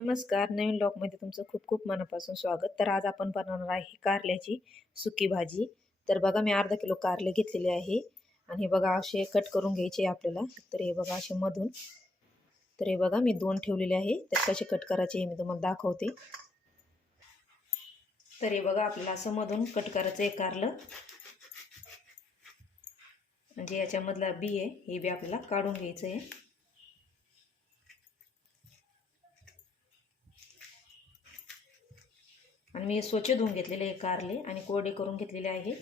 नमस्कार. नवीन ब्लॉगमध्ये तुमचं खूप खूप मनापासून स्वागत. तर आज आपण बनवणार आहे कारल्याची सुकी भाजी. तर बघा मी अर्धा किलो कारले घेतलेले आहे. आणि हे बघा असे कट करून घ्यायचे आपल्याला. तर हे बघा असे मधून. तर हे बघा मी दोन ठेवलेले आहे. तर कसे कट करायचे हे मी तुम्हाला दाखवते. तर हे बघा आपल्याला असं मधून कट करायचं आहे कारलं. म्हणजे याच्यामधला बी आहे हे बी आपल्याला काढून घ्यायचं आहे. आणि मी स्वच्छ धुवून घेतलेले आहे कारले आणि कोरडे करून घेतलेले आहे.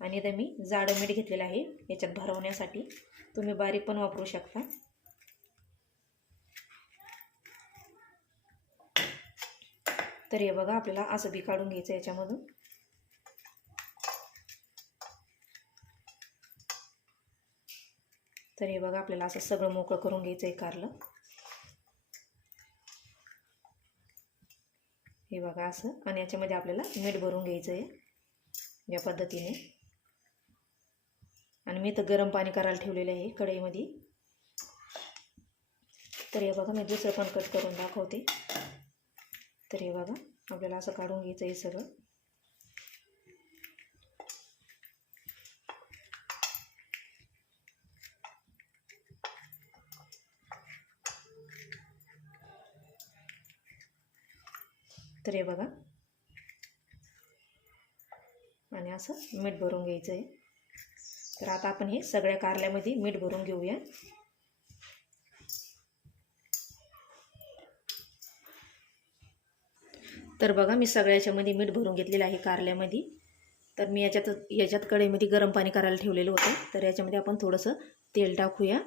आणि इथं मी जाडं मीठ घेतलेलं आहे याच्यात भरवण्यासाठी. तुम्ही बारीक पण वापरू शकता. तर हे बघा आपल्याला असं बी काढून घ्यायचं याच्यामधून. तर हे बघा आपल्याला असं सगळं मोकळं करून घ्यायचं आहे कारलं. हे बघा असं. आणि याच्यामध्ये आपल्याला मीठ भरून घ्यायचं आहे या पद्धतीने. आणि मी तर गरम पाणी करायला ठेवलेलं आहे कढईमध्ये. तर हे बघा मी दुसरं पण कट करून दाखवते. तर हे बघा आपल्याला असं काढून घ्यायचं आहे सगळं. तर हे बघा. आणि असं मीठ भरून घ्यायचं आहे. तर आता आपण हे सगळ्या कारल्यामध्ये मीठ भरून घेऊया. तर बघा मी सगळ्याच्यामध्ये मीठ भरून घेतलेलं आहे कारल्यामध्ये. तर मी याच्यात याच्यात कढईमध्ये गरम पाणी करायला ठेवलेलं होतं. तर याच्यामध्ये आपण थोडंसं तेल टाकूया.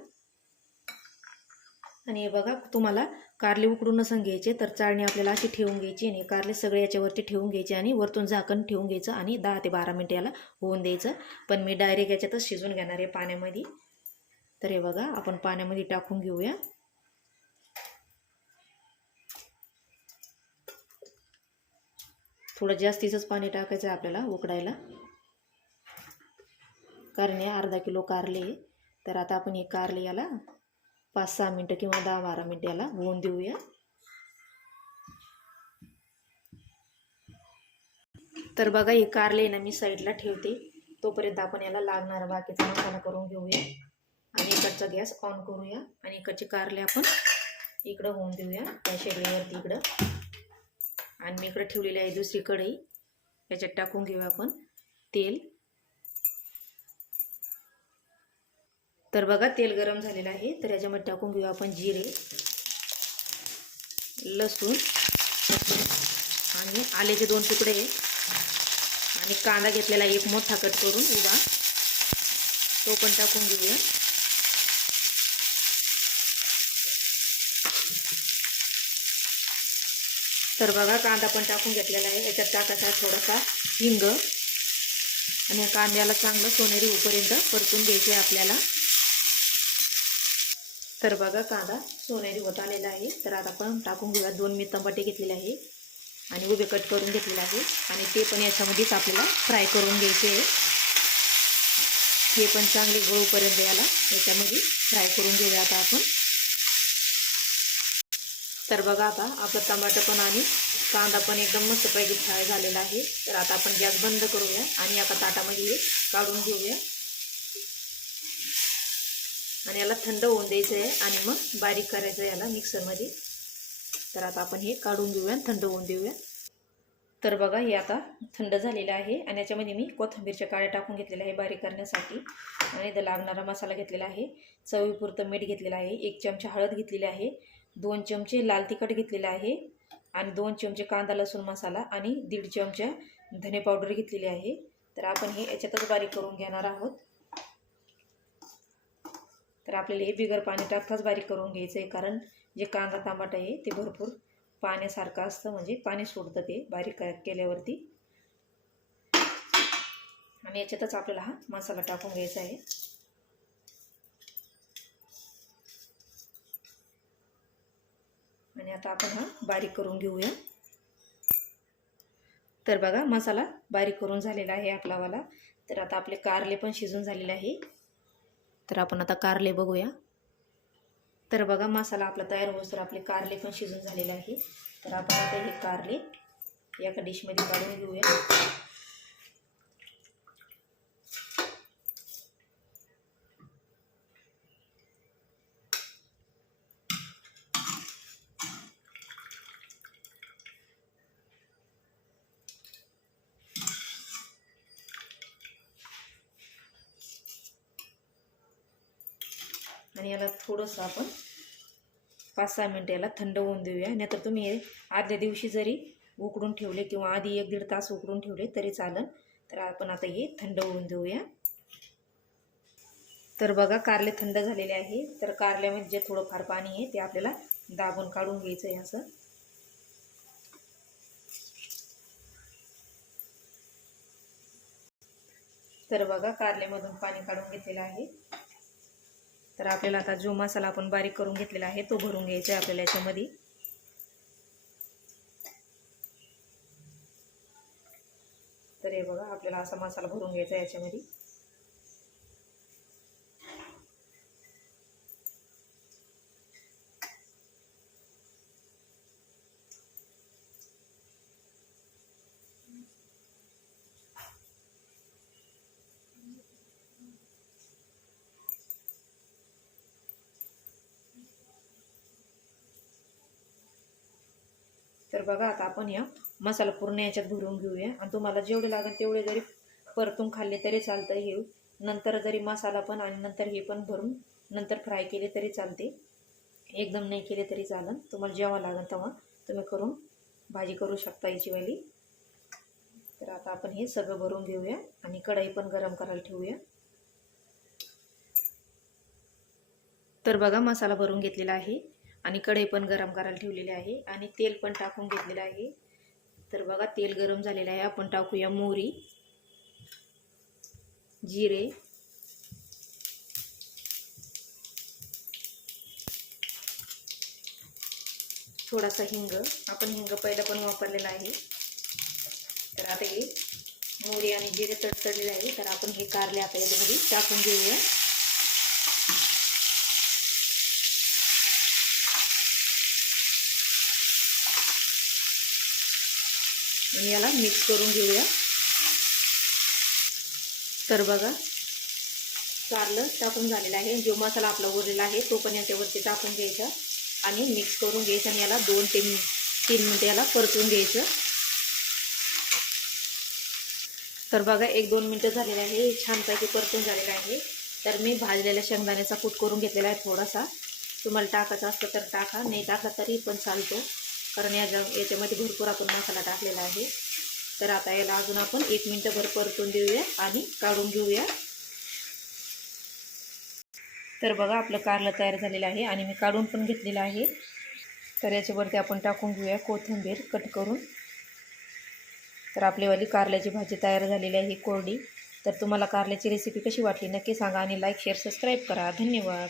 आणि हे बघा तुम्हाला कारले उकडून नसून घ्यायचे तर चाळणी आपल्याला अशी ठेवून घ्यायची आणि कारले सगळे याच्यावरती ठेवून घ्यायचे आणि वरतून झाकण ठेवून घ्यायचं आणि दहा ते बारा मिनटं याला होऊन द्यायचं. पण मी डायरेक्ट याच्यातच शिजून घेणार आहे पाण्यामध्ये. तर हे बघा आपण पाण्यामध्ये टाकून घेऊया. थोडं जास्तीचंच पाणी टाकायचं आहे आपल्याला उकडायला. कारण हे अर्धा किलो कारले तर आता आपण हे कारले याला पाच सहा मिनटं किंवा दहा बारा मिनटं याला होऊन देऊया. तर बघा हे कारले ना मी साईडला ठेवते. तोपर्यंत आपण याला लागणारा बाकीचा मसाला करून घेऊया. आणि इकडचा गॅस ऑन करूया. आणि इकडचे कारले आपण इकडं होऊन देऊया. त्या शेगडीवरती इकडं. आणि मी इकडं ठेवलेली आहे दुसरी कढई याच्यात टाकून घेऊया आपण तेल. तर बघा तेल गरम झालेलं आहे. तर याच्यामध्ये टाकून घेऊ आपण जिरे लसूण आणि आल्याचे दोन तुकडे आणि कांदा घेतलेला एक मोठा कट करून उभा. तो पण टाकून घेऊया. तर बघा कांदा पण टाकून घेतलेला आहे. याच्यात टाकायचा थोडासा हिंग. आणि या कांद्याला चांगलं सोनेरी होईपर्यंत परतून घ्यायचे आपल्याला. तर बघा कांदा सोनेरी होत आलेला आहे. तर आता आपण टाकून घेऊया. दोन मी तंबाटे घेतलेले आहे आणि उभे कट करून घेतलेले आहे. आणि ते पण याच्यामध्येच आपल्याला फ्राय करून घ्यायचे आहे. हे पण चांगले गळूपर्यंत याला. याच्यामध्ये फ्राय करून घेऊया आता आपण. तर बघा आता आपलं टमाटर पण आणि कांदा पण एकदम मस्तपैकी फ्राय झालेला आहे. तर आता आपण गॅस बंद करूया आणि आता ताटामध्ये काढून घेऊया. आणि याला थंड होऊन द्यायचं आहे आणि मग बारीक करायचं आहे याला मिक्सरमध्ये. तर आता आपण हे काढून घेऊया थंड होऊन देऊया. तर बघा हे आता थंड झालेलं आहे आणि याच्यामध्ये मी कोथिंबीरच्या काळ्या टाकून घेतलेल्या आहे बारीक करण्यासाठी. आणि इथं लागणारा मसाला घेतलेला आहे. चवीपुरतं मीठ घेतलेलं आहे. एक चमचा हळद घेतलेली आहे. दोन चमचे लाल तिखट घेतलेलं आहे. आणि दोन चमचे कांदा लसूण मसाला आणि दीड चमचा धने पावडर घेतलेली आहे. तर आपण हे याच्यातच बारीक करून घेणार आहोत. तर आपल्याला हे बिगर पाणी टाकताच बारीक करून घ्यायचं आहे कारण जे कांदा टमाटा आहे ते भरपूर पाण्यासारखं असतं म्हणजे पाणी सोडतं ते बारीक केल्यावरती. आणि याच्यातच आपल्याला हा मसाला टाकून घ्यायचा आहे. आणि आता आपण हा बारीक करून घेऊया. तर बघा मसाला बारीक करून झालेला आहे आपलावाला तर आता आपले कारले पण शिजून झालेले आहे. तर आपण आता कारले बघूया. तर बघा मसाला आपला तयार होस तर आपले कारले पण शिजून झालेले आहे. तर आपण आता हे कारले एका डिशमध्ये काढून घेऊया. आणि याला थोडंसं आपण पाच सहा मिनटं याला थंड होऊन देऊया. नाहीतर तुम्ही हे आदल्या दिवशी जरी उकडून ठेवले किंवा आधी एक दीड तास उकडून ठेवले तरी चालेल. तर आपण आता हे थंड होऊन देऊया. तर बघा कारले थंड झालेले आहे. तर कारल्यामध्ये जे थोडंफार पाणी आहे ते आपल्याला दाबून काढून घ्यायचं आहे असं. तर बघा कारल्यामधून पाणी काढून घेतलेलं आहे. तर आपल्याला आता जो मसाला आपण बारीक करून घेतलेला आहे तो भरून घ्यायचा आहे आपल्याला याच्यामध्ये. तर हे बघा आपल्याला असा मसाला भरून घ्यायचा आहे याच्यामध्ये. बघा आता आपण या मसाला पूर्ण याच्यात भरून घेऊया. आणि तुम्हाला जेवढे लागेल तेवढे जरी परतून खाल्ले तरी चालतं हे. नंतर जरी मसाला पण आणि नंतर हे पण भरून नंतर फ्राय केले तरी चालते. एकदम नाही केले तरी चालेल तुम्हाला जेव्हा लागेल तेव्हा तुम्ही करून भाजी करू शकता याची वाली. तर आता आपण हे सगळं भरून घेऊया आणि कढई पण गरम करायला ठेवूया. तर बघा मसाला भरून घेतलेला आहे. आणि कढई पण गरम करायला ठेवलेली आहे आणि तेल पण टाकून घेतलेलं आहे. तर बघा तेल गरम झालेलं आहे. आपण टाकूया मोहरी जिरे थोडासा हिंग. आपण हिंग पहिला पण वापरलेला आहे. तर आता हे मोहरी आणि जिरे तडतडलेले आहे. तर आपण हे कारले आता याच्यामध्ये टाकून घेऊया. आणि याला मिक्स करून घेऊया. तर बघा कारलं टाकून झालेलं आहे. जो मसाला आपला उरलेला आहे तो पण याच्यावरती टाकून घ्यायचा आणि मिक्स करून घ्यायचं आणि याला दोन ते तीन मिनटं याला परतून घ्यायचं. तर बघा एक दोन मिनटं झालेलं आहे. छानपैकी परतून झालेलं आहे. तर मी भाजलेल्या शेंगदाण्याचा कूट करून घेतलेला आहे थोडासा. तुम्हाला टाकायचा असतं तर टाका नाही टाकला तरी पण चालतो. कारण याच्या याच्यामध्ये भरपूर आपण मसाला टाकलेला आहे. तर आता याला अजून आपण एक मिनटंभर परतून देऊया आणि काढून घेऊया. तर बघा आपलं कारलं तयार झालेलं आहे आणि मी काढून पण घेतलेलं आहे. तर याच्यावरती आपण टाकून घेऊया कोथिंबीर कट करून. तर आपलीवाली कारल्याची भाजी तयार झालेली आहे कोरडी. तर तुम्हाला कारल्याची रेसिपी कशी वाटली नक्की सांगा आणि लाईक शेअर सबस्क्राईब करा. धन्यवाद.